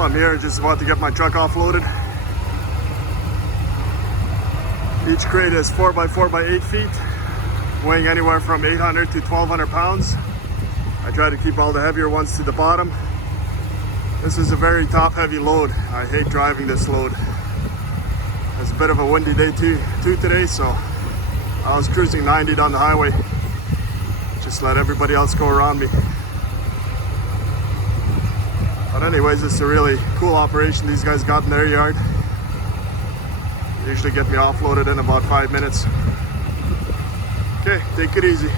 well. I'm here just about to get my truck offloaded. Each crate is 4x4 by 8 feet, weighing anywhere from 800 to 1200 pounds. I try to keep all the heavier ones to the bottom. This is a very top heavy load. I hate driving this load. It's a bit of a windy day too today, so I was cruising 90 down the highway. Just let everybody else go around me. But anyways, it's a really cool operation these guys got in their yard. Usually get me offloaded in about 5 minutes. Okay, take it easy.